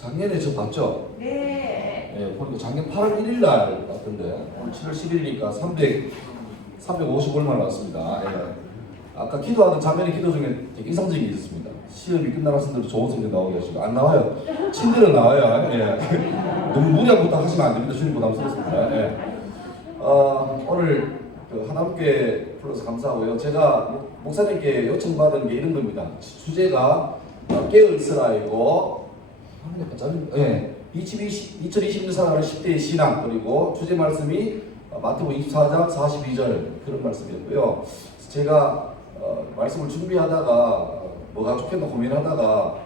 작년에 저 봤죠? 네. 예, 보니까 작년 8월 1일 날 같은데 오늘 7월 10일이니까 350 얼마 나왔습니다. 예. 아까 기도하던 작년의 기도 중에 되게 인상적인 게 있었습니다. 시험이 끝나는 학생들도 좋은 성적 나오게 하시고 안 나와요. 친들은 나와요. 예. 너무 무리한 것도 하시면 안 됩니다. 주님 부담스럽습니다. 예. 오늘 그 하나님께 불러서 감사하고요. 제가 목사님께 요청받은 게 이런 겁니다. 주제가 깨어있으라이고 예. 2020년 살아가는 10대의 신앙, 그리고 주제 말씀이 마태복음 24장 42절 그런 말씀이었고요. 제가 말씀을 준비하다가 뭐가 좋겠나 고민하다가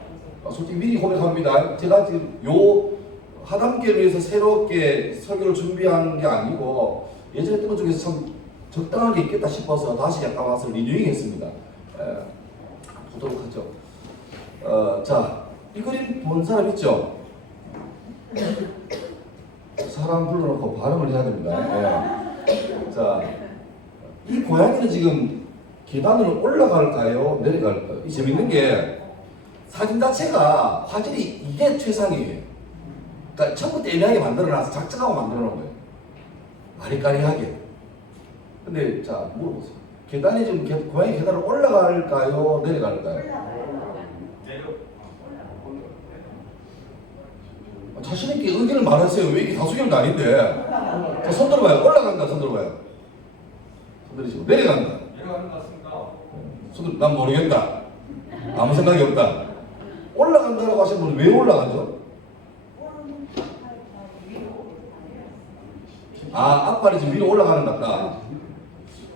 솔직히 미리 고백합니다. 제가 지금 요 하나님께 위해서 새롭게 설교를 준비한 게 아니고 예전에 했던 것 중에서 참 적당한 게 있겠다 싶어서 다시 약간 와서 리뉴잉 했습니다. 보도록 하죠. 자, 이 그림 본 사람 있죠? 사람 불러놓고 발음을 해야 됩니다. 예. 자, 이 고양이는 지금 계단으로 올라갈까요? 내려갈까요? 이 재밌는 게 사진 자체가 화질이 이게 최상이에요. 그러니까 처음부터 애매하게 만들어놔서 작작하고 만들어놓은 거예요. 아리까리하게. 근데 자, 물어보세요. 계단이 지금 고양이 계단을 올라갈까요? 내려갈까요? 자신있게 의견을 말하세요. 왜 이렇게 다수결도 아닌데. 자, 손 들어봐요. 올라간다. 손 들어봐요. 손 들으시고. 내려간다. 내려가는 것 같습니다. 손 들어. 난 모르겠다. 아무 생각이 없다. 올라간다라고 하시는 분은 왜 올라가죠? 앞발이 지금 위로 올라가는 것 같다.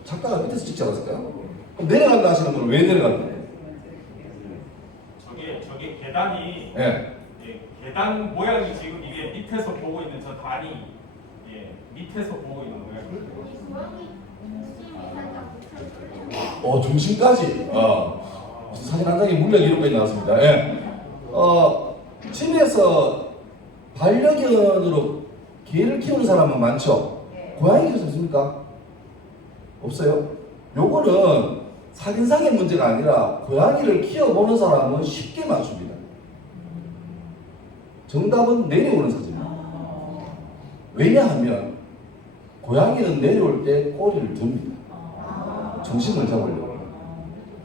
작가가 밑에서 찍지 않았을까요? 그럼 내려간다 하시는 분은 왜 내려간다? 저게 계단이 예. 계단 모양이 지금 이게 밑에서 보고 있는 저 단이 밑에서 보고 있는 모양이에요. 중심까지. 무슨 사진 한 장에 물량 이런 거 나왔습니다. 예. 집에서 반려견으로 개를 키우는 사람은 많죠? 고양이 키우셨습니까? 없어요? 요거는 사진상의 문제가 아니라 고양이를 키워보는 사람은 쉽게 맞춥니다. 정답은 내려오는 사진입니다. 왜냐하면 고양이는 내려올 때 꼬리를 듭니다. 중심을 잡으려고.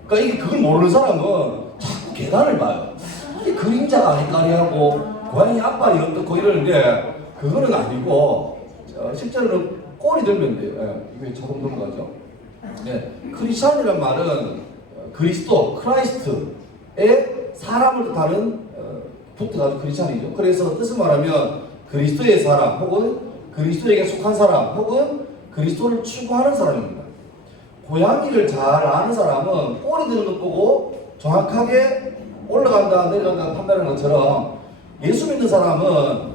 그러니까 이게 그걸 모르는 사람은 자꾸 계단을 봐요. 이게 그림자가 아리까리하고 고양이 앞발이 어떻고 이러는데 그거는 아니고 실제로는 꼬리 들면 돼요. 이게 자동 넘어가죠. 크리스찬이란 말은 그리스도, 크라이스트의 사람을 뜻하는 붙어가지고 크리스찬이죠. 그래서 뜻을 말하면 그리스도의 사람 혹은 그리스도에게 속한 사람 혹은 그리스도를 추구하는 사람입니다. 고양이를 잘 아는 사람은 꼬리 드는 것 보고 정확하게 올라간다 내려간다 판단하는 것처럼 예수 믿는 사람은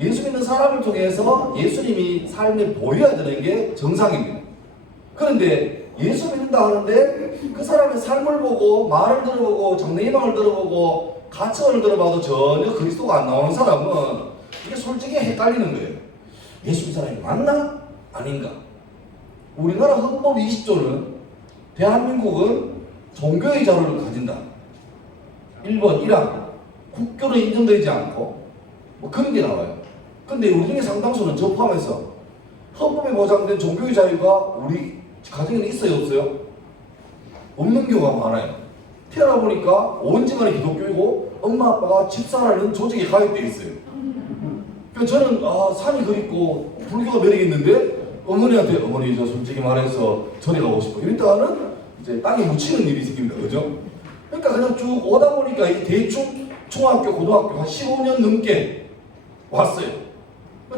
예수 믿는 사람을 통해서 예수님이 삶에 보여야 되는 게 정상입니다. 그런데 예수 믿는다 하는데 그 사람의 삶을 보고 말을 들어보고 장래희망을 들어보고 가치관을 들어봐도 전혀 그리스도가 안 나오는 사람은 이게 솔직히 헷갈리는 거예요. 예수 믿는 사람이 맞나? 아닌가? 우리나라 헌법 20조는 대한민국은 종교의 자유를 가진다. 1번 1항 국교는 인정되지 않고 뭐 그런 게 나와요. 근데 우리 중에 상당수는 저 포함해서 헌법에 보장된 종교의 자유가 우리 가정에는 있어요? 없어요? 없는 경우가 많아요. 태어나 보니까 온 집안이 기독교이고 엄마 아빠가 집사라는 조직에 가입되어 있어요. 그래서 저는 산이 그립고 불교가 매력이 있는데 어머니한테 어머니 저 솔직히 말해서 절에 가고 싶어 이랬다가는 이제 땅에 묻히는 일이 생깁니다. 그죠? 그러니까 그냥 쭉 오다 보니까 대충 중학교 고등학교 한 15년 넘게 왔어요.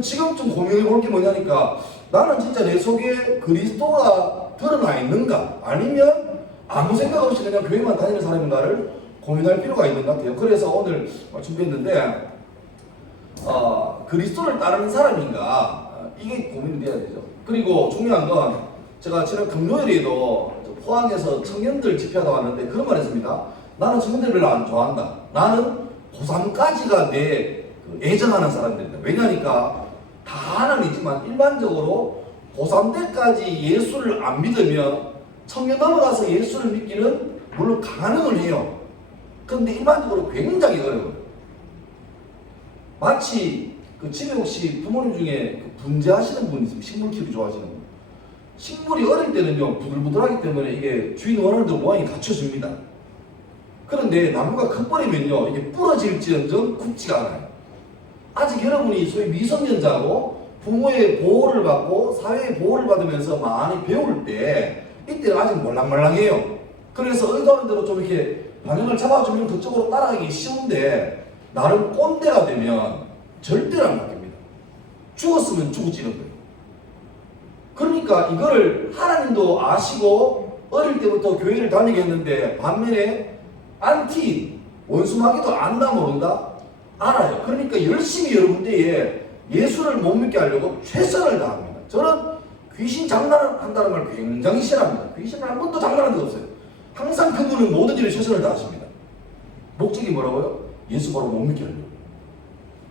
지금 좀 고민해 볼 게 뭐냐니까 나는 진짜 내 속에 그리스도가 드러나 있는가 아니면 아무 생각 없이 그냥 교회만 다니는 사람인가를 고민할 필요가 있는 것 같아요. 그래서 오늘 준비했는데 그리스도를 따르는 사람인가 이게 고민이 돼야 되죠. 그리고 중요한 건 제가 지난 금요일에도 포항에서 청년들 집회하다 왔는데 그런 말 했습니다. 나는 청년들 별로 안 좋아한다. 나는 고3까지가 내 애정하는 사람들이다. 왜냐니까 다는 있지만 일반적으로 고3 때까지 예수를 안 믿으면 청년 넘어가서 예수를 믿기는 물론 가능은 해요. 그런데 일반적으로 굉장히 어려워요. 마치 그 집에 혹시 부모님 중에 그 분재하시는 분 있으면 식물 키우기 좋아하시는 분. 식물이 어릴 때는요 부들부들하기 때문에 이게 주인 원하는 대로 모양이 갖춰집니다. 그런데 나무가 커버리면요 이게 부러질지언정 굽지가 않아요. 아직 여러분이 소위 미성년자고 부모의 보호를 받고 사회의 보호를 받으면서 많이 배울 때 이때는 아직 몰랑몰랑해요. 그래서 의도하는 대로 좀 이렇게 방향을 잡아주면 그쪽으로 따라가기 쉬운데 나름 꼰대가 되면 절대로 안 바뀝니다. 죽었으면 죽어지는 거예요. 그러니까 이거를 하나님도 아시고 어릴 때부터 교회를 다니게 했는데 반면에 안티 원수마귀도 안다 모른다? 알아요. 그러니까 열심히 여러분들의 예수를 못 믿게 하려고 최선을 다합니다. 저는 귀신 장난한다는 말 굉장히 싫어합니다. 귀신은 한 번도 장난한 적 없어요. 항상 그분은 모든 일에 최선을 다하십니다. 목적이 뭐라고요? 예수 바로 못 믿게 하려고.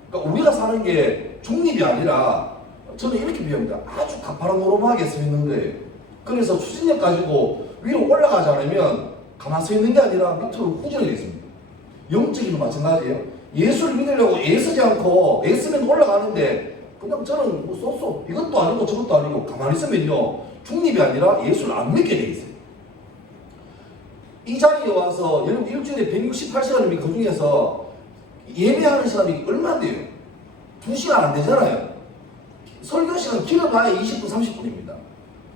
그러니까 우리가 사는 게 중립이 아니라 저는 이렇게 비유합니다. 아주 가파른오름하게 서 있는 거예요. 그래서 추진력 가지고 위로 올라가지 않으면 가만히 서 있는 게 아니라 밑으로 후진하게 있습니다. 영적인도 마찬가지예요. 예수를 믿으려고 애쓰지 않고 애쓰면 올라가는데 그냥 저는 뭐 쏘쏘 이것도 아니고 저것도 아니고 가만히 있으면요 중립이 아니라 예수를 안 믿게 돼 있어요. 이 자리에 와서 여러분 일주일에 168시간이면 그 중에서 예배하는 시간이 얼마 돼요? 2시간 안 되잖아요. 설교 시간 길어봐야 20분 30분입니다.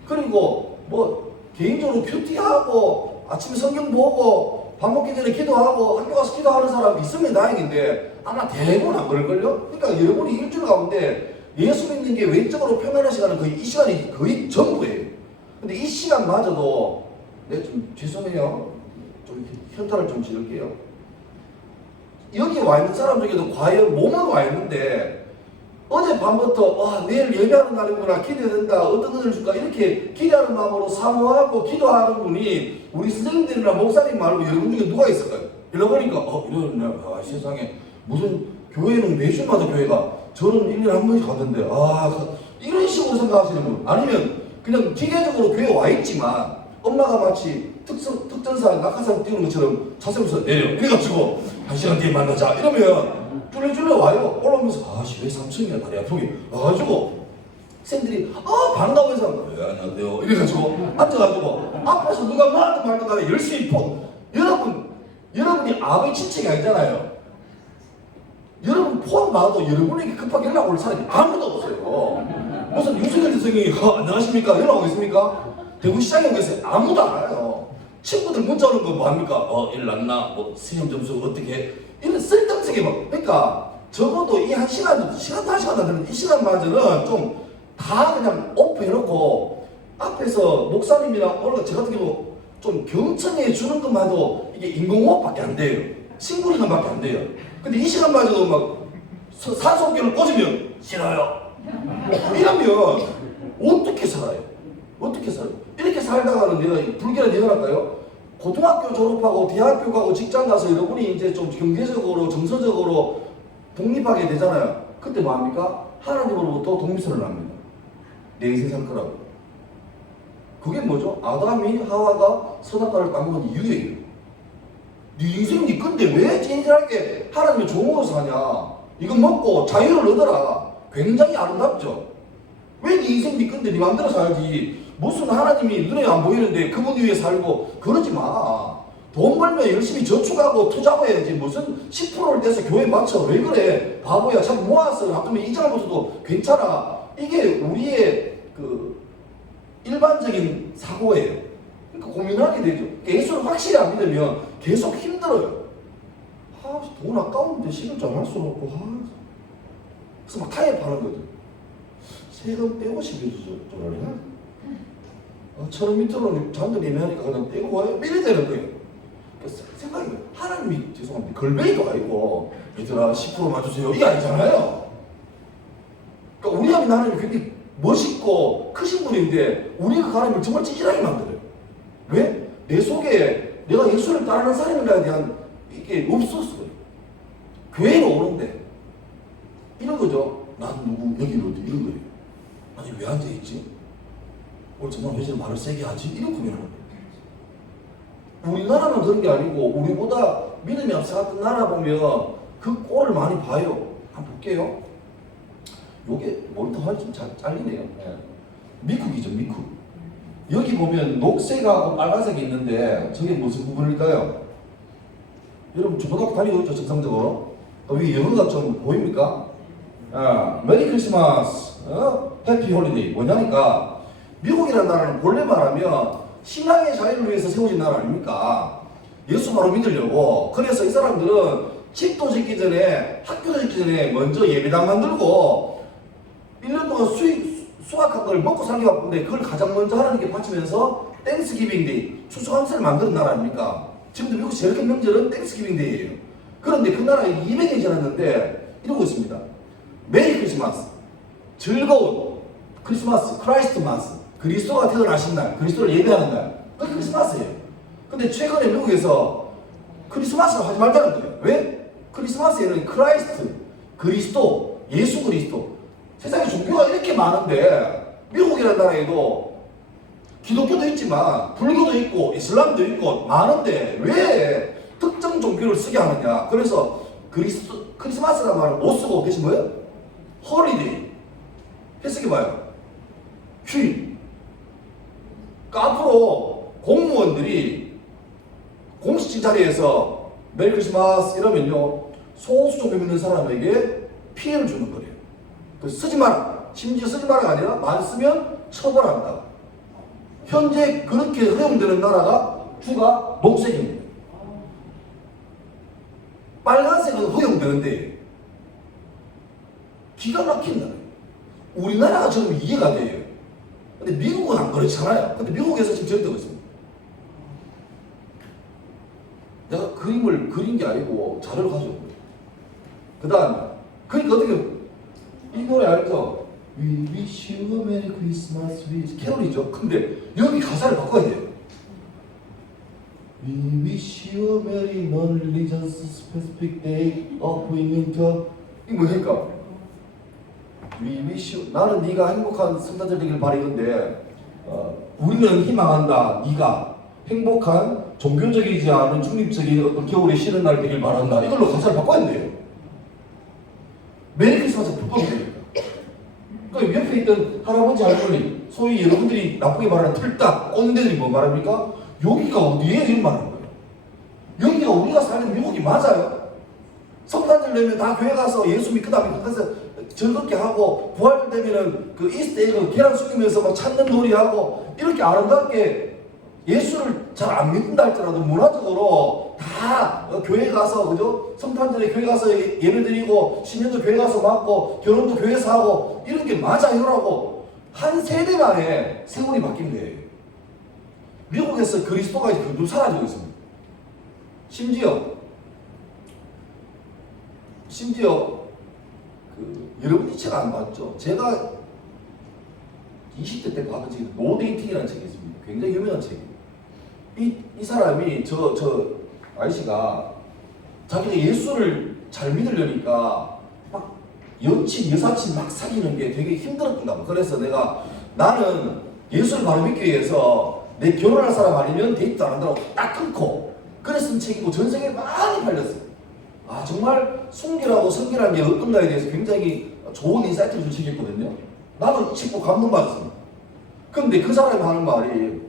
그리고 뭐 개인적으로 큐티하고 아침에 성경 보고 밥 먹기 전에 기도하고 학교 가서 기도하는 사람 있으면 다행인데 아마 대부분 안 그럴걸요? 그러니까 여러분이 일주일 가운데 예수 믿는 게 외적으로 평안한 시간은 거의 이 시간이 거의 전부예요. 근데 이 시간마저도 네, 좀 죄송해요. 좀 현타를 좀 지를게요. 여기 와 있는 사람 중에도 과연 몸은 와 있는데 어젯밤부터 내일 예배하는 날이구나 기대된다 어떤 은혜를 줄까 이렇게 기대하는 마음으로 사모하고 기도하는 분이 우리 선생님들이나 목사님 말고 여러분 중에 누가 있을까요? 이러보니까 이런 세상에 무슨 교회는 매주마다 교회가 저는 1년에 한 번씩 가던데 이런 식으로 생각하시는 분 아니면 그냥 기계적으로 교회에 와 있지만 엄마가 마치 특전사 낙하산 띄우는 것처럼 차선에서 내려 이래가지고 1시간 뒤에 만나자 이러면 쫄래쫄래 와요. 올라오면서 왜 3층이야 다리 아프게 와가지고 쌤들이 반가워 해서 안녕하세요 이래가지고 앉아가지고 앞에서 누가 말하든 말든 간에 열심히 여러분이 아버지 친척이 아니잖아요. 여러분 폰 봐도 여러분에게 급하게 연락 올 사람이 아무도 없어요. 무슨 윤석열 대통령이 안녕하십니까 연락 오겠습니까? 대구시장에 오겠어요? 아무도 안 와요. 친구들 문자 오는 거 뭐합니까? 일 났나? 뭐 시험 점수 어떻게 이런 쓸데없게 막 그러니까 적어도 이 한 시간도 시간도 한 시간도 안 되는데 이 시간마저는 좀 다 그냥 오프 해놓고 앞에서 목사님이랑 오늘 저 같은 경우 좀 경청해 주는 것만 해도 이게 인공호흡밖에 안 돼요. 심부름밖에 안 돼요. 근데 이 시간마저도 막 산소호흡기를 꽂으면 싫어요. 이러면 어떻게 살아요? 어떻게 살아요? 이렇게 살다가는 내가 불길한 예언 할까요? 고등학교 졸업하고 대학교 가고 직장 가서 여러분이 이제 좀 경제적으로 정서적으로 독립하게 되잖아요. 그때 뭐합니까? 하나님으로부터 독립선을 합니다. 내 인생 살 거라고. 그게 뭐죠? 아담이 하와가 선악과를 따먹은 이유예요. 네 인생 네 건데 왜 찐질하게 하나님의 종으로 사냐? 이거 먹고 자유를 얻어라. 굉장히 아름답죠? 왜 네 인생 네 건데 네 마음대로 살지? 무슨 하나님이 눈에 안 보이는데 그분 위에 살고 그러지 마. 돈 벌면 열심히 저축하고 투자하고 해야지 무슨 10%를 떼서 교회 맞춰. 왜 그래? 바보야. 참 모아서 가끔은 이자부터도 괜찮아. 이게 우리의 그 일반적인 사고예요. 그러니까 고민하게 되죠. 예수를 확실히 안 믿으면 계속 힘들어요. 돈 아까운데 시급 정할 수는 없고 그래서 막 타협하는 거죠. 세금 떼고 싶어서 좀 할래? 1,000원 밑으로는 잔돈 예매하니까 그냥 떼고 와요. 이래 되는 거예요. 그래서 생각이 하나님이 죄송한데 걸베이도 아니고 얘들아 10% 맞주세요 이게 아니잖아요. 그러니까 우리 하나님이 굉장히 멋있고 크신 분인데 우리가 그 하나님을 정말 찌질하게 만들어요. 왜? 내 속에 내가 예수를 따르는 사람에 대한 이게 없었어요. 교회로 오는데 이런 거죠. 난 누구 여기로 어디 이런 거예요. 아니 왜 앉아있지? 오늘 정말 왜 저런 말을 세게 하지? 이런 고민을 하는 거예요. 우리나라는 그런 게 아니고 우리보다 믿음이 앞서갔던 나라 보면 그 꼴을 많이 봐요. 한번 볼게요. 요게 모니터 화면이 좀 잘 잘리네요. 예. 미쿡이죠, 미쿡. 여기 보면 녹색하고 빨간색이 있는데 저게 무슨 부분일까요? 여러분 초등학교 다니고 있죠, 정상적으로? 여기 영어가 좀 보입니까? 메리 크리스마스, 해피 홀리데이 뭐냐니까 미국이라는 나라는 본래 말하면 신앙의 자유를 위해서 세워진 나라 아닙니까? 예수 바로 믿으려고. 그래서 이 사람들은 집도 짓기 전에, 학교도 짓기 전에 먼저 예배당 만들고 1년 동안 수확한 걸 먹고 살기 바쁜데 그걸 가장 먼저 하나님께 바치면서 땡스기빙 데이, 추수감사를 만드는 나라 아닙니까? 지금도 미국 제일 큰 명절은 땡스기빙 데이예요. 그런데 그 나라에 200년이 지났는데 이러고 있습니다. 메리 크리스마스, 즐거운 크리스마스, 크라이스트마스, 그리스도가 태어나신 날, 그리스도를 예배하는 날, 그게 크리스마스예요. 근데 최근에 미국에서 크리스마스를 하지 말자는 거예요. 왜? 크리스마스에는 크라이스트, 그리스도, 예수 그리스도, 세상에 종교가 이렇게 많은데 미국이라는 나라에도 기독교도 있지만 불교도 있고 이슬람도 있고 많은데 왜 특정 종교를 쓰게 하느냐. 그래서 크리스마스라는 말을 못 쓰고 대신 뭐예요? 홀리데이 해석해봐요. 휴일. 그러니까 앞으로 공무원들이 공식적인 자리에서 메리 크리스마스 이러면요 소수 종교 믿는 사람에게 피해를 주는 거예요. 쓰지 마라. 심지어 쓰지 마라가 아니라 말 쓰면 처벌한다. 현재 그렇게 허용되는 나라가 주가 녹색입니다. 빨간색은 허용되는데 기가 막힌 나라예요. 우리나라가 좀 이해가 돼요. 근데 미국은 안 그렇잖아요. 근데 미국에서 지금 저리 되고 있습니다. 내가 그림을 그린 게 아니고 자료를 가져온 거예요. 그 다음에 그러니까 어떻게 이 노래 알죠? We wish you a merry Christmas 캐롤이죠. 근데 여기 가사를 바꿔야 돼요. We wish you a merry non-religious specific day of winter. 이게 뭐니까? We wish you, 나는 네가 행복한 성탄절 되길 바라는데 우리는 희망한다. 네가 행복한 종교적이지 않은 중립적인 어떤 겨울의 쉬는 날 되길 바란다. 이걸로 가사를 바꿔야 돼요. 메리 크리스마스 불법이에요. 그 옆에 있던 할아버지 할머니, 소위 여러분들이 나쁘게 말하는 틀딱 꼰대들이 뭐 말합니까? 여기가 어디에 이런 말하는 거예요. 여기가 우리가 사는 미국이 맞아요. 성탄절 되면 다 교회 가서 예수 믿고 다음에 가서 즐겁게 하고 부활절 되면은 그 이스터 에그 계란 숙이면서 막 찾는 놀이하고 이렇게 아름답게 예수를 잘 안 믿는다 할지라도 문화적으로 다 교회 가서 그죠? 성탄절에 교회 가서 예배 드리고 신년도 교회 가서 맞고 결혼도 교회에서 하고 이런 게 맞아요라고 한 세대 만에 세월이 바뀐 거예요. 미국에서 그리스도가 그대로 사라지고 있습니다. 심지어 여러분이 책 안 봤죠? 제가 20대 때 봤던 책이 노 데이팅이라는 책이 있습니다. 굉장히 유명한 책이에요. 이 사람이 저 아저씨가 자기가 예수를 잘 믿으려니까 막 여사친 막 사귀는 게 되게 힘들었던가 봐. 그래서 나는 예수를 바로 믿기 위해서 내 결혼할 사람 아니면 데이트도 안 한다고 딱 끊고 그래서 쓴 책이고 전 세계에 많이 팔렸어요. 아 정말 순결하고 성결한 게 어떤가에 대해서 굉장히 좋은 인사이트를 준 책이었거든요. 나도 책 보고 감동받았습니다. 근데 그 사람이 하는 말이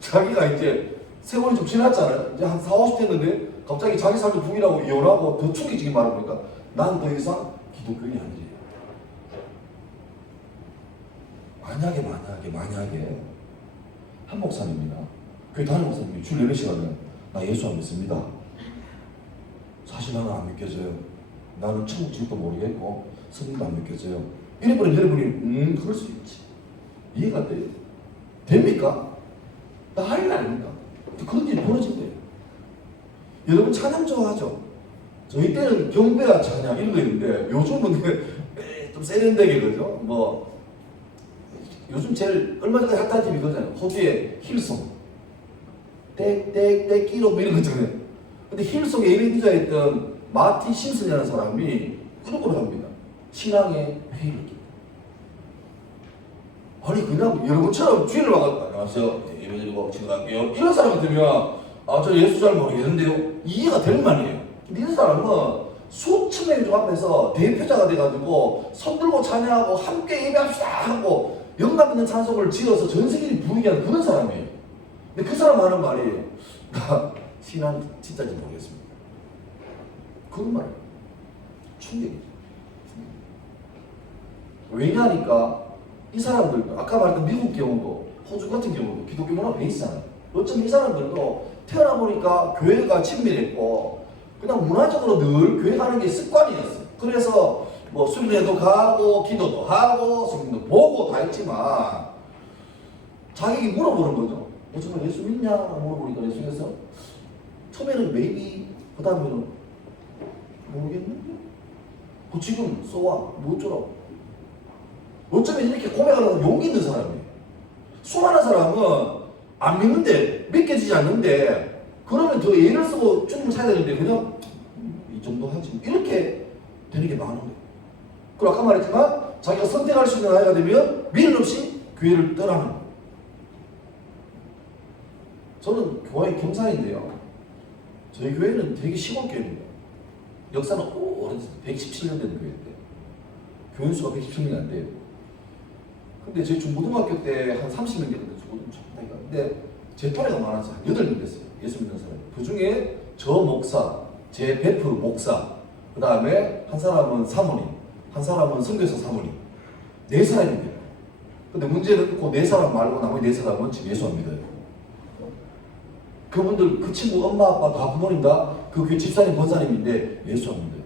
자기가 이제 세월이 좀 지났잖아요. 이제 한 40, 50 됐는데 갑자기 자기 삶을 부인하고 이혼하고 더 충격적인 말을 보니까 난 더 이상 기독교인이 아니에요. 만약에 한 목사님입니다. 교회 다니는 목사님이 주 예배 시간에 나 예수 안 믿습니다. 사실 나는 안 믿겨져요. 나는 천국 지옥도 모르겠고 성경도 안 믿겨져요. 이래버린 여러분이 그럴 수 있지. 이해가 돼요. 됩니까? 나 할 일 아닙니까? 그런 일이 벌어진대요. 여러분 찬양 좋아하죠? 저희 때는 경배와 찬양 이런 거 있는데 요즘은 좀 세련되게 그죠? 뭐 요즘 제일 얼마 전에 핫한 팀이 그거잖아요. 호주의 힐송 떼 끼로 이런 거 있잖아요. 근데 힐송에 예배 기자였던 마티 심슨이라는 사람이 그런 걸 합니다. 신앙의 회의를 깁니다. 아니 그냥 여러분처럼 주일을 와서 안녕하세요 예배드리고 지나갈게요 이런 사람 같으면 저 예수 잘 모르겠는데요 이해가 될 말이에요. 근데 이 사람은 수천 명이 좀 앞에서 대표자가 돼가지고 손 들고 찬양하고 함께 예배합시다 하고 영감 있는 찬송을 지어서 전 세계를 부르게 하는 그런 사람이에요. 근데 그 사람 하는 말이에요. 나 신앙 진짜인지 모르겠습니다. 그런 말이에요. 충격이죠. 왜냐하니까 이 사람들도 아까 말했던 미국 경우도 호주 같은 경우도 기독교 문화 베이스잖아요. 어쩌면 이 사람들도 태어나 보니까 교회가 친밀했고 그냥 문화적으로 늘 교회 가는 게 습관이었어요. 그래서 뭐 순례도 가고 기도도 하고 성경도 보고 다 했지만 자기에게 물어보는 거죠. 정말 예수 믿냐? 물어보니까 예수께서 처음에는 maybe 그 다음에는 모르겠는데 그 지금 써와 뭐 어쩌라고. 어쩌면 이렇게 고백하는 용기 있는 사람이에요. 수많은 사람은 안 믿는데 믿겨지지 않는데 그러면 더 예를 쓰고 주님을 사야 되는데 그냥 이 정도 하지 이렇게 되는 게 많은 거예요. 그리고 아까 말했지만 자기가 선택할 수 있는 나이가 되면 미련 없이 교회를 떠나는 거예요. 저는 교회 경산인데요. 저희 교회는 되게 시골 교회입니다. 역사는 오래됐어요. 117년 된 교회인데 교인 수가 117명이 안 돼요. 근데 저희 중고등학교 때 한 30명 됐는데 근데 제 또래가 많았어요. 한 8명 됐어요. 예수 믿는 사람. 그 중에 저 목사, 제 베프 목사, 그 다음에 한 사람은 사모님, 한 사람은 선교사 사모님. 4사람이 돼요. 근데 문제는 그 4사람 말고 나머지 4사람은 지금 예수 안 믿어요. 그분들 그 친구 엄마 아빠 다 부모님 다 그 교회 집사님 권사님인데 예수 안 믿어요.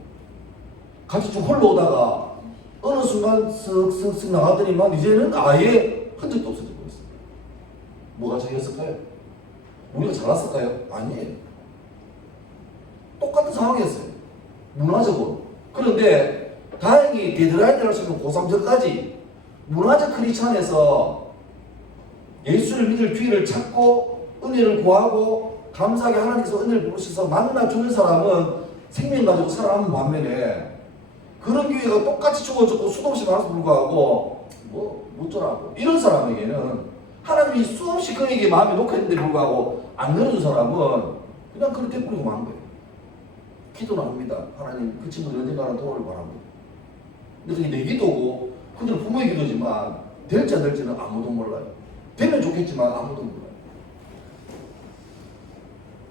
같이 좀 홀로 오다가 어느 순간 쓱쓱쓱 나가더니만 이제는 아예 흔적도 없어져 버렸어요. 뭐가 잘했을까요? 우리가 잘났을까요? 아니에요. 똑같은 상황이었어요. 문화적으로. 그런데 다행히 데드라인을 할 수 있는 고3 전까지 문화적 크리스찬에서 예수를 믿을 기회를 찾고 은혜를 구하고 감사하게 하나님께서 은혜를 부르셔서 만나주는 사람은 생명 가지고 살아남은 반면에 그런 기회가 똑같이 주어졌고 수도 없이 많아서 불구하고 뭐 어쩌라고 이런 사람에게는 하나님이 수없이 그에게 마음에 놓고 있는데 불구하고 안 늘어준 사람은 그냥 그렇게 뿌리고 만 거예요. 기도는 합니다. 하나님 그 친구들 언젠가는 도움을 바랍니다. 근데 그게 내 기도고 그들은 부모의 기도지만 될지 안 될지는 아무도 몰라요. 되면 좋겠지만 아무도 몰라요.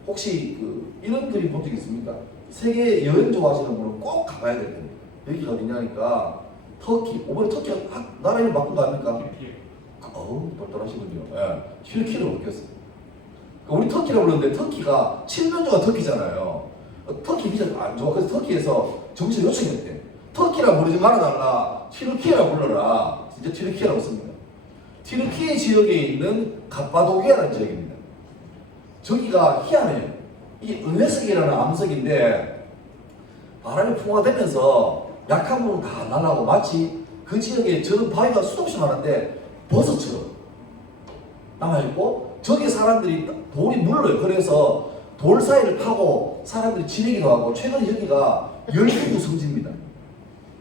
혹시 이런 그림 본 적 있습니까? 세계 여행 좋아하시는 분은 꼭 가봐야 될 겁니다. 여기가 어디냐니까 터키. 이번에 터키가 나라 이름 바꾼 거 아닙니까? 어우 똘똘하시군요. 예, 튀르키로 바뀌었어요. 우리 터키라고 그러는데 터키가 친민주가 터키잖아요. 터키 비자 안 좋아. 그래서 터키에서 정식 요청했대. 터키라 부르지 말아달라. 튀르키예라고 불러라. 진짜 튀르키예라고 씁니다. 튀르키예 지역에 있는 갑바도기아라는 지역입니다. 저기가 희한해요. 이게 은회석이라는 암석인데 바람이 풍화되면서 약한 부분 다 날아가고 마치 그 지역에 저런 바위가 수도 없이 많은데 버섯처럼 남아있고 저기 사람들이 돌이 물러요. 그래서 돌 사이를 파고 사람들이 지내기도 하고 최근에 여기가 열기구 성지입니다.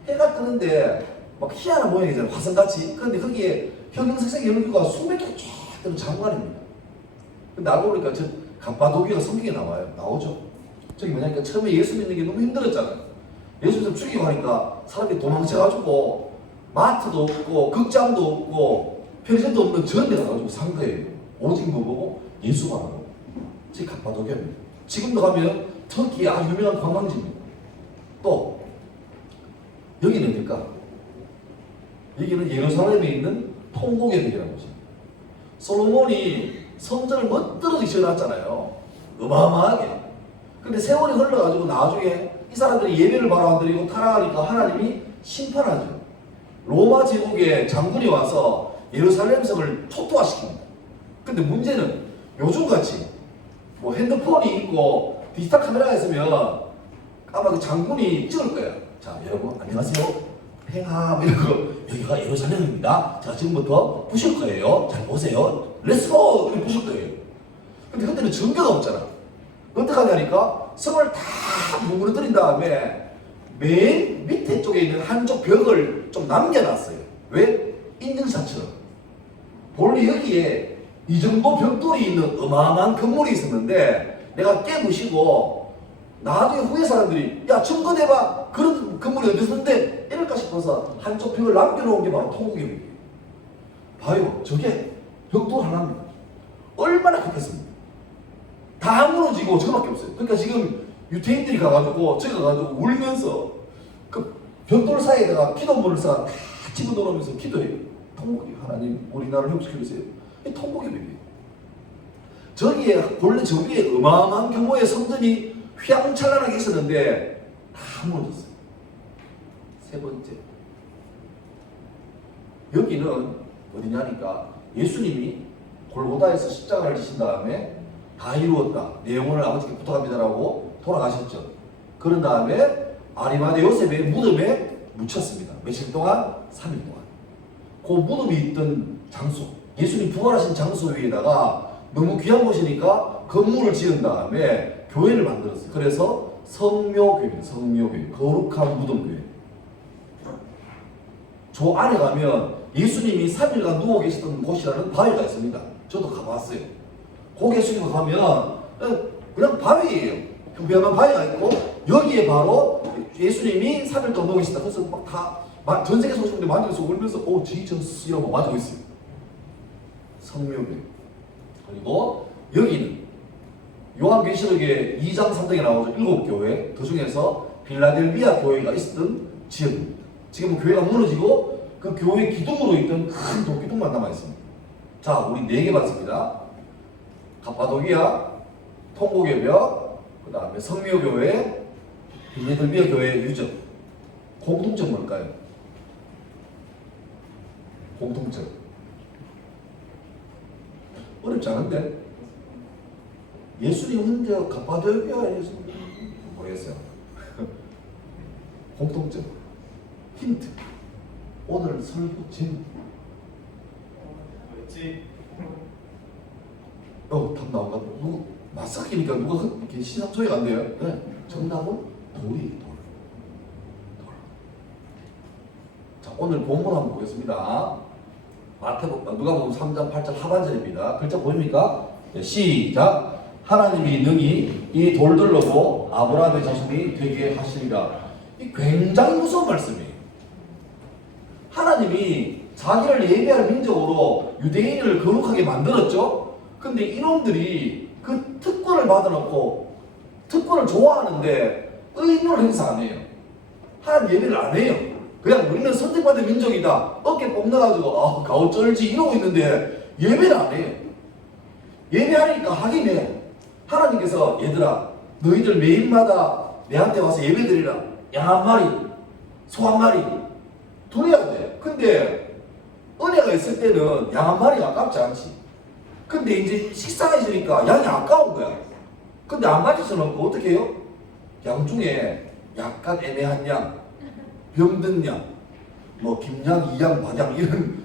해가 뜨는데 막 희한한 모양이잖아요. 화성같이. 그런데 거기에 형형색색 열기구가 수백 개 쫙 뜨는 장관입니다. 근데 알고 보니까 저 갑바도기가 성경에 나와요. 나오죠. 저기 뭐냐니까 처음에 예수 믿는 게 너무 힘들었잖아요. 예수 좀 죽이고 하니까 사람들이 도망쳐가지고 마트도 없고 극장도 없고 편의점도 없는 저런 데 가가지고 산 거예요. 오직 뭐 보고 예수만 하고. 저기 갑바도기입니다. 지금도 가면 터키의 아주 유명한 관광지입니다. 또 여기는 어딜까? 여기는 예루살렘에 있는 통곡의 벽이라는 곳입니다. 솔로몬이 성전을 멋들어지게 지어놨잖아요. 어마어마하게. 근데 세월이 흘러가지고 나중에 이 사람들이 예배를 바로 안 드리고 타락하니까 하나님이 심판하죠. 로마 제국의 장군이 와서 예루살렘 성을 초토화시킵니다. 근데 문제는 요즘같이 뭐 핸드폰이 있고 디지털 카메라가 있으면 아마 그 장군이 찍을 거예요. 자 여러분 안녕하세요. 팽함 이러고 여기가 예루살렘입니다. 자 지금부터 부실 거예요. 잘 보세요. 렛츠고! 이렇게 부실 거예요. 근데 그때는 전교가 없잖아. 어떻게 하냐니까 성을 다 무너뜨린 다음에 맨 밑에 쪽에 있는 한쪽 벽을 좀 남겨놨어요. 왜? 인증샷처럼. 본래 여기에 이 정도 벽돌이 있는 어마어마한 건물이 있었는데 내가 깨부시고 나중에 후에 사람들이 야 증거대봐 그런 건물이 어디서 있는데 이럴까 싶어서 한쪽 벽을 남겨놓은 게 바로 통곡입니다. 봐요, 저게 벽돌 하나입니다. 얼마나 크겠습니까? 다 무너지고 저거밖에 없어요. 그러니까 지금 유태인들이 가가지고 저기 가가지고 울면서 그 벽돌 사이에다가 기도문을 다 집어넣으면서 기도해요. 통곡이 하나님 우리나라를 회복시켜주세요. 이 통곡의 벽이에요. 저기에 원래 저 위에 어마어마한 규모의 성전이 휘황찬란하게 있었는데 다 무너졌어요. 세 번째, 여기는 어디냐니까 예수님이 골고다에서 십자가를 지신 다음에 다 이루었다. 내 영혼을 아버지께 부탁합니다라고 돌아가셨죠. 그런 다음에 아리마대 요셉의 무덤에 묻혔습니다. 며칠 동안? 3일 동안. 그 무덤이 있던 장소, 예수님 부활하신 장소 위에다가 너무 귀한 곳이니까 건물을 지은 다음에 교회를 만들었어요. 그래서 성묘교회, 성묘교회, 거룩한 무덤교회. 저 안에 가면 예수님이 3일간 누워 계시던 곳이라는 바위가 있습니다. 저도 가봤어요. 거기 예수님 가면 그냥 바위예요. 평평한 바위가 있고 여기에 바로 예수님이 3일 동안 누워 계시다. 그래서 막 전 세계 소식인데 만지면서 울면서 오 지저스 이러고 만지고 있어요. 성묘교회. 그리고 여기는 요한계시록에 2장 3장에 나오죠. 7교회 그 중에서 빌라델비아 교회가 있었던 지역입니다. 지금은 교회가 무너지고 그 교회 기둥으로 있던 큰 돌기둥만 남아있습니다. 자, 우리 4개 봤습니다. 갑바도기아, 통곡의 벽, 그 다음에 성묘교회, 빌라델비아 교회의 유적. 공통점 뭘까요? 공통점. 어렵지 않은데? 예수님 혼자 갑바도기아 예수님 모르겠어요. 공통점. 힌트. 오늘 설교 제목. 뭐였지? 답 나온다. 누구 맞삭이니까 누가 이렇게 시상 소리가 안 돼요? 네. 정답은 돌이 돌. 자, 오늘 본문 한번 보겠습니다. 누가복음 3장 8절 하반절입니다. 글자 보입니까? 네, 시작. 하나님이 능히 이 돌들로 아브라함의 자손이 되게 하시리라. 이 굉장히 무서운 말씀이에요. 하나님이 자기를 예배할 민족으로 유대인을 거룩하게 만들었죠. 근데 이놈들이 그 특권을 받아놓고 특권을 좋아하는데 의무를 행사 안 해요. 하나님 예배를 안 해요. 그냥 우리는 선택받은 민족이다. 어깨 뽐내가지고 가오쩔지 이러고 있는데 예배를 안 해요. 예배하니까 하긴 해요. 하나님께서 얘들아 너희들 매일마다 내한테 와서 예배드리라. 양 한 마리, 소 한 마리 드려야 돼. 근데 은혜가 있을 때는 양 한 마리가 아깝지 않지. 근데 이제 식사가 있으니까 양이 아까운 거야. 근데 안 가질 수는 없고 어떻게 해요? 양 중에 약간 애매한 양, 병든 양, 뭐 김양, 이양, 반양 이런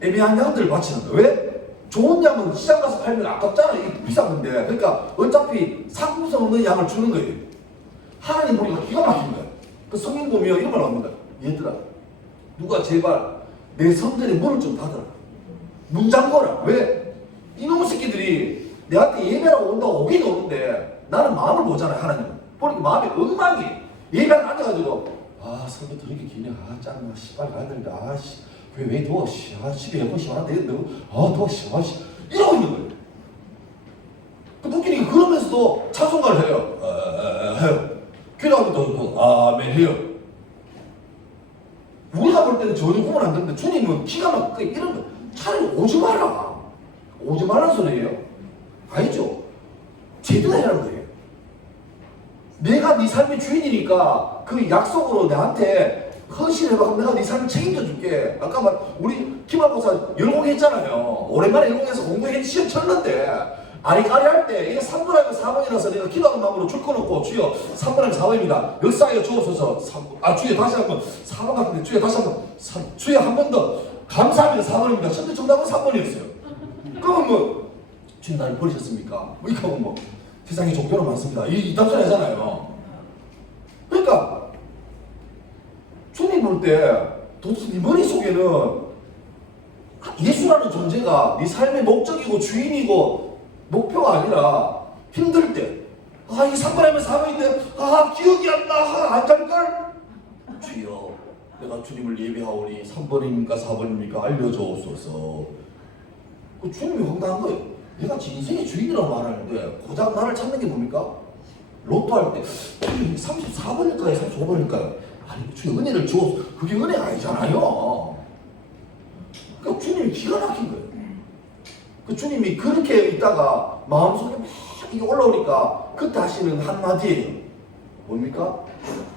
애매한 양들을 바치는 거야. 왜? 좋은 양은 시장 가서 팔면 아깝잖아. 이게 비싼 건데. 그러니까 어차피 상품성 없는 양을 주는 거예요. 하나님 보니까 기가 막힌 거야. 그 성경 보면 이런 말 나옵니다. 얘들아, 누가 제발 내 성전에 문을 좀 닫아라. 문 잠궈라. 왜? 이놈의 새끼들이 내한테 예배라고 온다고 오긴 오는데 나는 마음을 보잖아요. 하나님은. 보니까 마음이 엉망이. 예배하러 앉아가지고 설교 들으기 기네. 짱나 씨발 가야 되는데 왜 더워 집에 에어컨 시원한데 더워 이러고 있는 거예요. 그 웃기니까 그러면서도 찬송가를 해요. 해요. 기도하면 또 아멘 해요. 우리가 볼 때는 전혀 구분 안 되는데 주님은 기가 막히게 이런 거 차라리 오지 마라. 오지 말라는 소리예요. 아니죠. 제대로 해라는 거예요. 내가 네 삶의 주인이니까 그 약속으로 나한테 헌신해봐. 내가 네 삶을 책임져 줄게. 아까 우리 김한 목사 열공했잖아요. 오랜만에 열공해서 공부해 시험 쳤는데 아리까리 할 때 이게 3분하고 4분이라서 내가 기도하는 마음으로 줄 꺼놓고 주여 3분하고 4분입니다. 역사에 주옵소서. 주여 다시 한번 4분 같은데 주여 다시 한번 주여 한 번 더 감사합니다. 4분입니다. 첫째 정답은 3분이었어요. 그러면 뭐 주님 나를 버리셨습니까? 뭐 이거 뭐 세상에 종교는 많습니다. 이 답변 하잖아요. 그러니까 주님 볼 때 도대체 네 머릿속에는 예수라는 존재가 네 삶의 목적이고 주인이고 목표가 아니라 힘들 때 아, 이게 3번이면 4번인데, 아, 기억이 안 나. 안 갈걸? 주여, 내가 주님을 예배하오니 3번입니까? 4번입니까? 알려주옵소서. 그 주님이 황당한 거예요. 내가 인생의 주인이라고 말하는데, 고작 나를 찾는 게 뭡니까? 로또 할 때, 34번일까요? 35번일까요? 아니, 주님 은혜를 주옵소서. 그게 은혜가 아니잖아요. 그러니까 주님이 기가 막힌 거예요. 그 주님이 그렇게 있다가 마음속에 막 이게 올라오니까 그때 하시는 한마디예요. 뭡니까?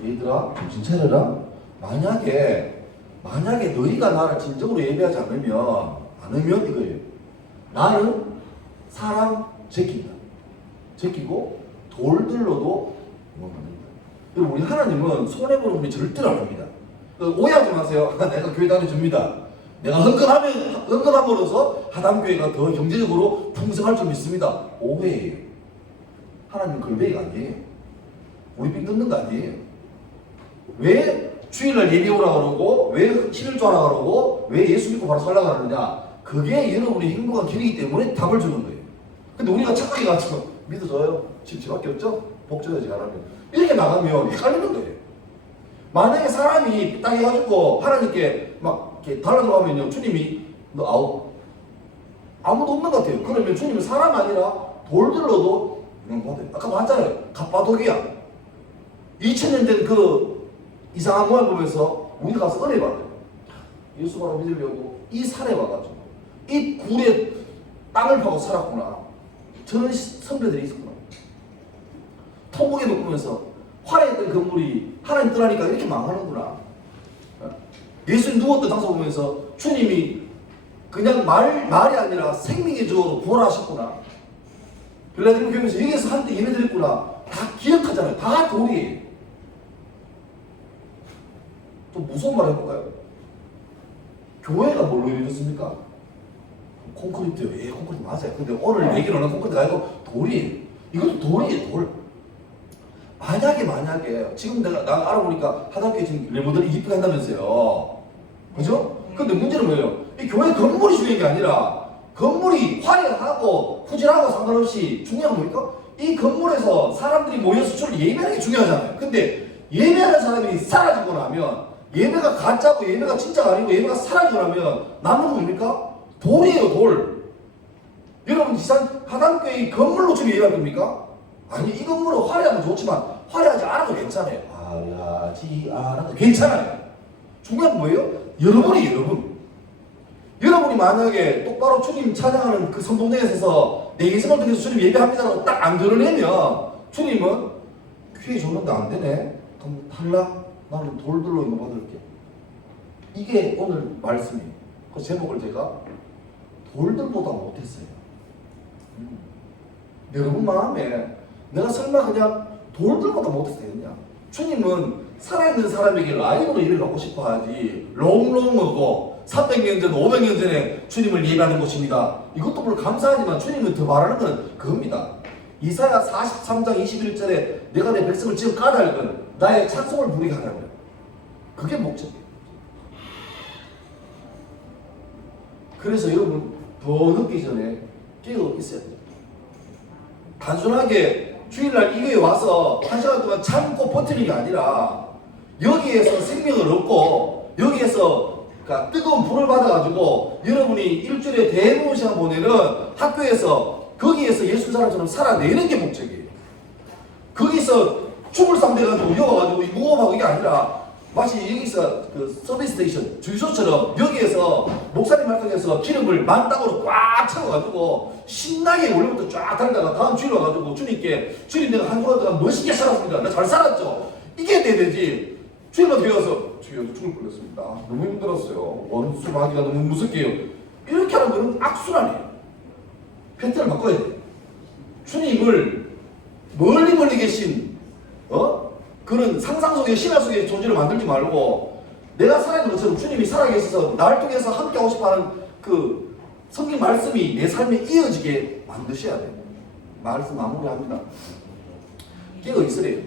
얘들아 정신 차려라. 만약에 너희가 나를 진정으로 예배하지 않으면 이거예요. 나는 사람 제낀다. 제끼고 돌들로도 응원합니다. 그리고 우리 하나님은 손해보는 분이 절대로 안 합니다. 오해하지 마세요. 내가 교회 다녀줍니다. 내가 흥건함으로써 하담교회가 더 경제적으로 풍성할 줄 믿습니다. 오해예요. 하나님 글베이가 아니에요. 우리 빚 듣는 거 아니에요. 왜 주일날 예배 오라 그러고 왜 신일조 하라 그러고 왜 예수 믿고 바로 살라 그러느냐. 그게 여러분이 행복한 길이기 때문에 답을 주는 거예요. 근데 우리가 착각해가지고 믿어줘요. 집밖에 없죠? 복줘야지 하나님. 이렇게 나가면 헷갈리는 거예요. 만약에 사람이 딱 해가지고 하나님께 막 이렇게 달라들어가면요, 주님이 너 아웃. 아무도 없는 것 같아요. 그러면 주님은 사람 아니라 돌들로도 받아요. 아까 봤잖아요. 갑바도기야. 2000년 된 그 이상한 모양 보면서 우리 가서 은혜 받아요. 예수 바로 믿으려고 이 산에 와가지고 이 굴에 땅을 파고 살았구나. 저런 선배들이 있었구나. 통곡에 묶으면서 화려했던 건물이 하나님 떠나니까 이렇게 망하는구나. 예수님 누웠던 장소 보면서 주님이 그냥 말이 아니라 생명의 주어로 부활하셨구나. 빌라델피아 교회에서 여기서 한때 예배드렸구나. 다 기억하잖아요. 다 돌이에요. 좀 무서운 말 해볼까요? 교회가 뭘로 이루어졌습니까? 콘크리트요. 예, 콘크리트 맞아요. 근데 오늘 얘기를 하는 콘크리트가 아니고 돌이에요. 이것도 돌이에요, 돌. 만약에 지금 나 알아보니까 하단교회 지금 레모델이 이쁘게 한다면서요. 그죠? 근데 문제는 뭐예요? 이 교회 건물이 중요한 게 아니라 건물이 화려하고 후질하고 상관없이 중요한 뭡니까? 이 건물에서 사람들이 모여서 주를 예배하는 게 중요하잖아요. 근데 예배하는 사람이 사라지고 나면 예배가 가짜고 예배가 진짜가 아니고 예배가 사라지고 나면 남은 건 뭡니까? 돌이에요, 돌. 여러분 지산 하단교회 건물로 주를 예배할 겁니까? 아니, 이 건물은 화려하면 좋지만 화려하지 않아도 괜찮아요. 화려하지 않아도 괜찮아요. 중요한 건 뭐예요? 여러분이 만약에 똑바로 주님 찬양하는 그 선동대에서 내 인생을 통해서 주님 예배합니다라고 딱 안 드러내면 주님은 귀에 좋는데 안 되네. 그럼 탈락. 나는 돌들로 이거 받을게. 이게 오늘 말씀이에요. 그 제목을 제가 돌들보다 못했어요. 여러분 마음에 내가 설마 그냥 돌들보다 못했겠냐? 주님은 살아있는 사람에게 라이브로 예배를 받고 싶어 하지 롱롱하고 300년 전, 500년 전에 주님을 예배하는 것입니다. 이것도 물론 감사하지만 주님은 더 말하는 건 그겁니다. 이사야 43장 21절에 내가 내 백성을 지금 까닭은 나의 찬송을 부르게 하라고요. 그게 목적이에요. 그래서 여러분 더 늦기 전에 깨어 있어야 돼요. 단순하게 주일날 이거에 와서 1시간 동안 참고 버티는 게 아니라 여기에서 생명을 얻고 여기에서 그러니까 뜨거운 불을 받아가지고 여러분이 일주일에 대부분 시간 보내는 학교에서 거기에서 예수 사람처럼 살아내는 게 목적이에요. 거기서 춤을 상대가지고 이어가지고 무호흡하고 이게 아니라 마치 여기서 그 서비스 스테이션 주유소처럼 여기에서 목사님 말씀에서 기름을 만땅으로 꽉 채워가지고 신나게 원래부터 쫙 달다가 다음 주일 와가지고 주님께 주님 내가 한 주간 동안 멋있게 살았습니다. 나 잘 살았죠. 이게 돼야 되지. 주님만 되어서 주여 죽을 뻔했습니다. 너무 힘들었어요. 원수마귀가 너무 무섭게요. 이렇게 하는 거는 악순환이에요. 패턴을 바꿔야 돼요. 주님을 멀리 계신 그런 상상 속의 신화 속의 존재를 만들지 말고 내가 살아있는 것처럼 주님이 살아계셔서 나를 통해서 함께하고 싶어하는 그 성경 말씀이 내 삶에 이어지게 만드셔야 돼요. 말씀 마무리합니다. 깨어 있으래요.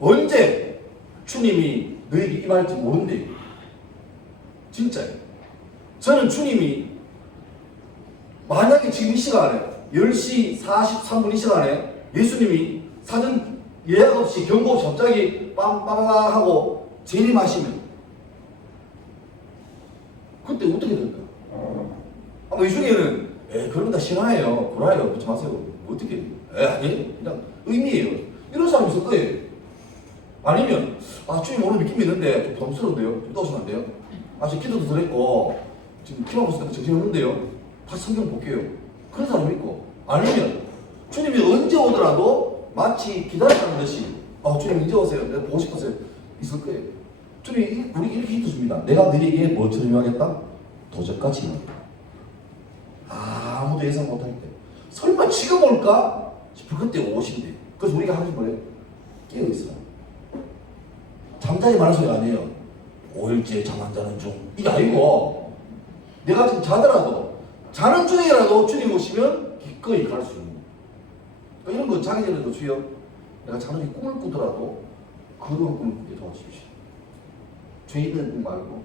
언제 주님이 너에게 임할지 모른대요. 진짜예요. 저는 주님이 만약에 지금 이 시간에 10시 43분 이 시간에 예수님이 사전 예약 없이 경고 없이 갑자기 빰빰빰 하고 재림하시면 그때 어떻게 될까? 아마 이 중에는 그런 거 다 싫어해요. 구라예요. 붙지 마세요. 어떻게 아니 그냥 의미예요. 이런 사람이 있을 거예요. 아니면 주님 오늘 믿긴 믿는데 좀 부담스러운데요. 좀 떠오시면 안 돼요? 지금 기도도 드렸고 지금 키만 봤을 때 정신 없는데요. 다시 성경 볼게요. 그런 사람이 있고 아니면 주님이 언제 오더라도 마치 기다렸다는 듯이 주님 언제 오세요? 내가 보고 싶어서 있을 거예요. 주님이 우리 이렇게 힌트 줍니다. 내가 너에게 뭐처럼 임하겠다? 도적같이 임하겠다. 아무도 예상 못할 때 설마 지금 올까? 싶을 그때 오신대. 그래서 우리가 하는 게 뭐예요? 깨어있어요. 잠자리 말하는 소리가 아니에요. 5일째 잠 안 자는 중 이게 아니고 내가 지금 자더라도 자는 중이라도 주님 오시면 기꺼이 갈 수 있는 거예요. 그러니까 이런 거 자기 전에도 주여 내가 자는 중에 꿈을 꾸더라도 그런 꿈을 꾸게 도와주십시오. 죄인은 꿈 말고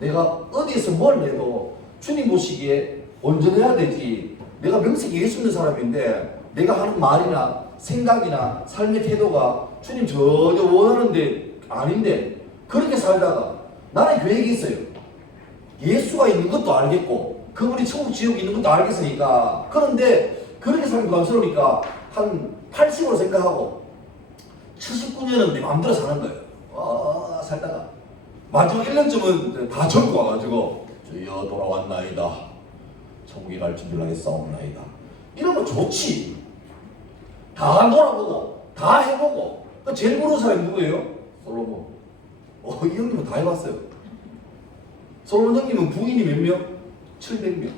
내가 어디에서 뭘 해도 주님 보시기에 온전해야 되지. 내가 명색이 예수 믿는 사람인데 내가 하는 말이나 생각이나 삶의 태도가 주님 전혀 원하는데 아닌데 그렇게 살다가 나는 계획이 있어요. 예수가 있는 것도 알겠고 그분이 천국 지옥이 있는 것도 알겠으니까 그런데 그렇게 살면 부담스러우니까 한 80으로 생각하고 79년은 내 마음대로 사는 거예요. 살다가 마지막 1년쯤은 다 적고 와가지고 주여 돌아왔나이다. 천국에 갈 준비를 하겠사옵나이다. 이러면 좋지. 다 돌아보고 다 해보고 제일 모르는 사람이 누구예요? 솔로몬. 이 형님은 다 해봤어요. 솔로몬 형님은 부인이 몇 명? 700명.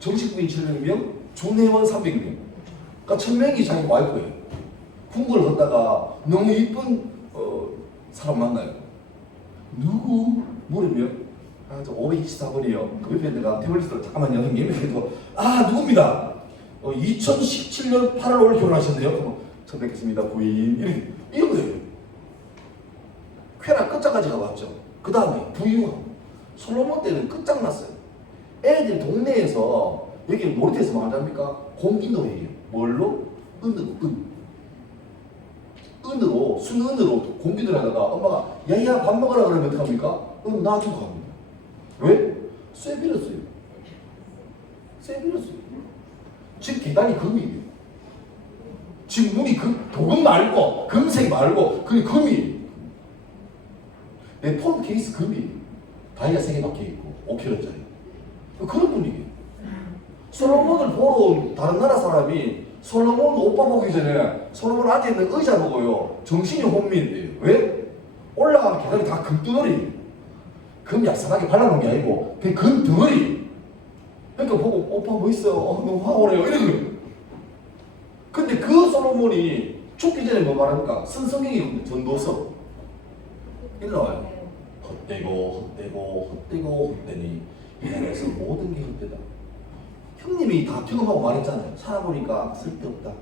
정식 부인 700명, 준회원 300명. 그러니까 1000명이 자기 와이프예요. 궁궐을 걷다가 너무 이쁜 사람 만나요. 누구? 물으면 524번이요. 그 옆에 내가 태블릿으로 잠깐만요 형님. 그래도 누굽니다. 2017년 8월 5일 결혼하셨네요. 그럼 처음 뵙겠습니다 부인. 이런 거예요. 쾌락 끝장까지 가봤죠. 그 다음에 부유함. 솔로몬 때는 끝장났어요. 애들 동네에서 여기 놀이터에서 뭐 한답니까? 공기놀이에요. 뭘로? 은으로 순은으로 공기놀이 하다가 엄마가 야야 밥 먹으라 그러면 어떡합니까? 놔두고 갑니다. 왜? 쇠 빌었어요. 지금 계단이 금이에요. 지금 문이 도금 말고 금색 말고 그게 금이에요. 내 폰 케이스 금이에요. 다이아 3개 박혀있고 5kg짜리. 그런 분위기예요. 솔로몬을 보러 온 다른 나라 사람이 솔로몬 오빠 보기 전에 솔로몬 앉아있는 의자 보고요 정신이 혼미인데요. 왜? 올라가는 계단이 다 금덩어리. 금 얄쌍하게 발라놓은 게 아니고 그냥 금덩어리. 그러니까 보고 오빠 뭐 있어요? 너무 화오래요 이런 거예요. 근데 그 솔로몬이 죽기 전에 뭐 말합니까? 쓴 성경이 전도서 이리 나와요. 헛되고 헛되니 이 나라에서 모든 게 헛되다. 형님이 다 경험하고 말했잖아요. 살아보니까 쓸데없다.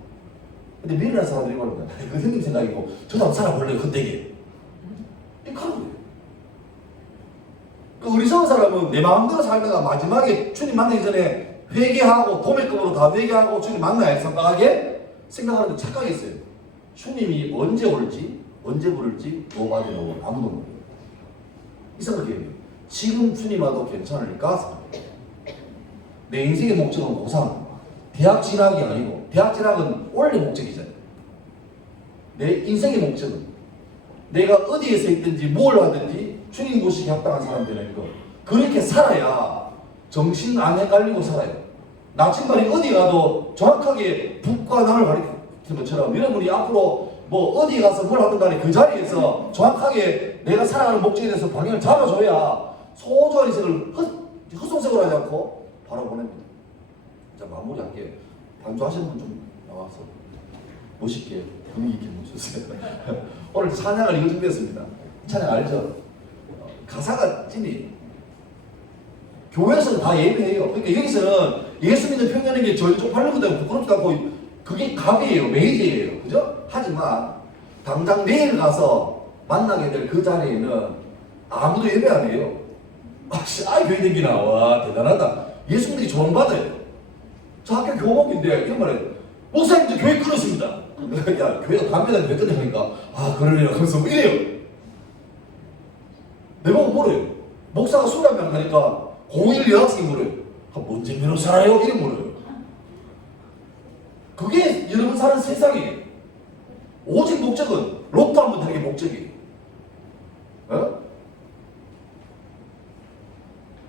근데 미련한 사람들이 말합니다. 그 형님 생각이고 저도 한번 살아볼래요. 헛되게. 이렇게 하는 거예요. 그 어리석은 사람은 내 마음대로 살다가 마지막에 주님 만나기 전에 회개하고 도매금으로 다 회개하고 주님 만나야 생각하게 생각하는데 착각이 있어요. 주님이 언제 올지 언제 부를지 노바디노 아무도 몰라요. 이 생각이에요. 지금 주님 와도 괜찮을까? 내 인생의 목적은 고상 대학 진학이 아니고 대학 진학은 원래 목적이잖아요. 내 인생의 목적은 내가 어디에서 있든지 뭘 하든지 주님 보시기 합당한 사람 되는 거. 그렇게 살아야 정신 안 헷갈리고 살아요. 나침반이 어디 가도 정확하게 북과 남을 가리키는 것처럼 여러분이 앞으로 뭐 어디 가서 뭘 하든 간에 그 자리에서 정확하게 내가 살아가는 목적에 대해서 방향을 잡아줘야 소소한 인생을 헛송색을 하지 않고 바로 보냅니다. 자, 마무리할게요. 반주하시는 분 좀 나와서 멋있게 분위기 있게 모셔주세요. 오늘 찬양을 이거 준비했습니다. 찬양 알죠? 가사가 찐이 교회에서는 다 예배해요. 그러니까 여기서는 예수 믿는 표현하는 게 저희 쪽팔린 것 때문에 부끄럽지도 않고 그게 갑이에요. 메이저예요. 그죠? 하지만 당장 내일 가서 만나게 될 그 자리에는 아무도 예배 안 해요. 교회 댕기나. 와, 대단하다. 예수 믿는 게 조롱받아요. 저 학교 교목인데 이런 말이에요. 목사님도 교회 끊었습니다. 야, 교회가 담배는 왜 끊냐니까 아 그러네요. 그래서 뭐 이래요. 내가 뭐래요? 목사가 술 담배 안 하니까 01 여학생이 뭐래요? 아, 뭔지 면허 살아요? 이래 뭐래요. 그게 여러분 사는 세상이에요. 오직 목적은 로또 한번 타는 게 목적이에요. 어?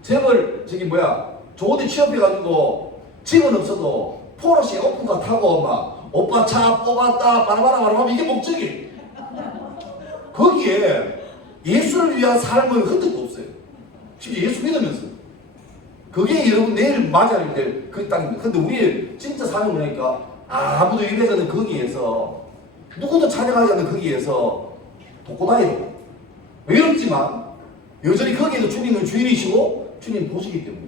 재벌 좋은데 취업해가지고 집은 없어도 포르쉐 오픈카 타고 막 오빠 차 뽑았다 바라바라 하면 이게 목적이에요. 거기에 예수를 위한 삶은 흔적도 없어요. 지금 예수 믿으면서 그게 여러분 내일 맞아야 될 그 땅입니다. 근데 우리 진짜 삶을 보니까 아무도 예배하지 않는 거기에서 누구도 찬양하지 않는 거기에서 독고다이로 외롭지만 여전히 거기에도 주님은 주인이시고 주님 보시기 때문에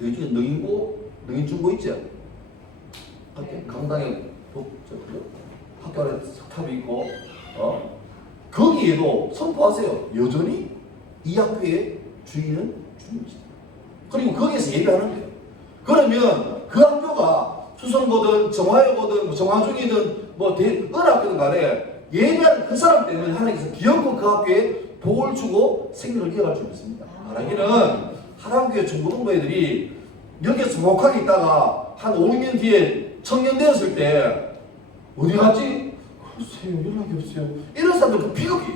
너희 중에 능인 중고 있지? 강당에 학교 안에 석탑이 있고 거기에도 선포하세요. 여전히 이 학교의 주인은 주님이시다. 그리고 거기에서 예배하는 거예요. 그러면 그 학교가 수성고든 정화여고든 정화중이든 어느 학교든 간에 예배하는 그 사람 때문에 하나님께서 기어코 그 학교에 복을 주고 생명을 이어갈 줄 믿습니다. 하나님은 하남교회 중고등부 애들이 여기서 목하게 있다가 한 5, 6년 뒤에 청년 되었을 때 어디 갔지? 글쎄요, 연락이 없어요. 이런 사람들 그 비극이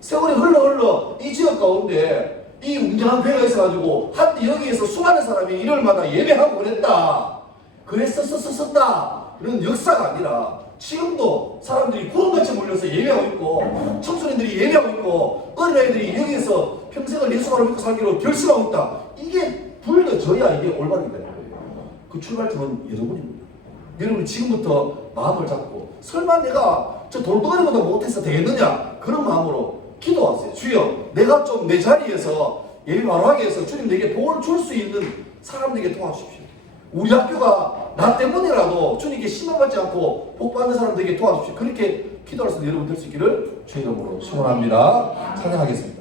세월이 흘러 이 지역 가운데 이 웅장한 교회가 있어가지고 한때 여기에서 수많은 사람이 일요일마다 예배하고 그랬다. 그랬었다. 이런 역사가 아니라 지금도 사람들이 구름같이 몰려서 예배하고 있고 청소년들이 예배하고 있고 어린아이들이 여기에서 평생을 예수를 믿고 살기로 결심하고 있다. 이게 불려져야 이게 올바르게 되는 거예요. 그 출발점은 여러분입니다. 여러분이 지금부터 마음을 잡고 설마 내가 저 돌덩어리보다 못해서 되겠느냐 그런 마음으로 기도하세요. 주여 내가 좀 내 자리에서 예배 바로 하게 해서 주님 내게 복을 줄 수 있는 사람들에게 도와주십시오. 우리 학교가 나 때문이라도 주님께 심판받지 않고 복받는 사람들에게 도와주십시오. 그렇게 기도할 수 있는 여러분 될 수 있기를 주의 이름으로 축원합니다. 찬양하겠습니다.